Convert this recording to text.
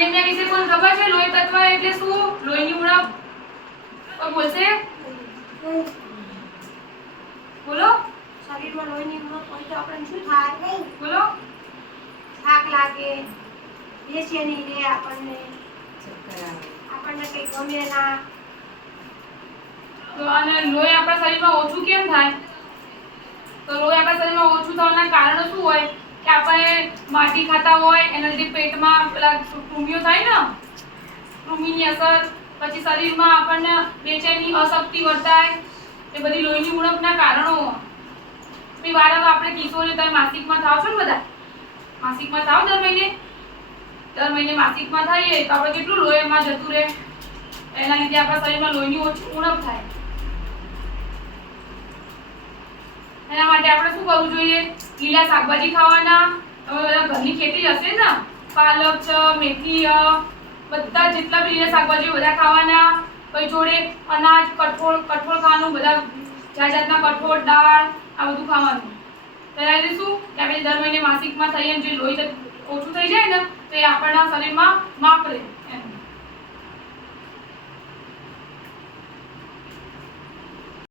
Anaemia વિશે કોણ ખબર છે? લોહી તત્વ એટલે શું? લોહીની ઉણપ. કોઈ બોલશે? બોલો. શરીરમાં લોહીની ઉણપ હોય તો આપણને શું થાય? બોલો. થાક લાગે બેચેની રહે આપણને. આપણને કંઈ ગમે ના. તો અને લોહી આપણા શરીરમાં ઓછું કેમ થાય? તો લોહી આપણા શરીરમાં ઓછું થવાના કારણો શું હોય? આપણે માટી ખાતા હોય એના લીધે પેટમાં પેલા કૃમિઓ થાય ને, કૃમિની અસર, પછી શરીરમાં આપણને બેચેની અશક્તિ વર્તાય, એ બધી લોહીની ઉણપના કારણો પછી વારંવાર આપણે કિશોરીઓ તમે માસિકમાં થાવ છો ને બધા? માસિકમાં થાવ દર મહિને? દર મહિને માસિકમાં થઈએ તો આપણે કેટલું લોહીમાં જતું રહે? એના લીધે આપણા શરીરમાં લોહીની ઓછી, ઉણપ થાય. એના માટે આપણે શું કરવું જોઈએ? લીલા શાકભાજી ખાવાના ઘરની ખેતી હશે ને? પાલક છે, મેથી બધા જેટલા બી લીલા શાકભાજી બધા ખાવાના. પછી જોડે અનાજ, કઠોળ કઠોળ ખાવાનું, બધા જાત જાતના કઠોળ, દાળ, આ બધું ખાવાનું. તો એના શું કે આપણે દર મહિને માસિકમાં થઈએ જે લોહી ઓછું થઈ જાય ને, તો એ આપણા શરીરમાં માપ. રહે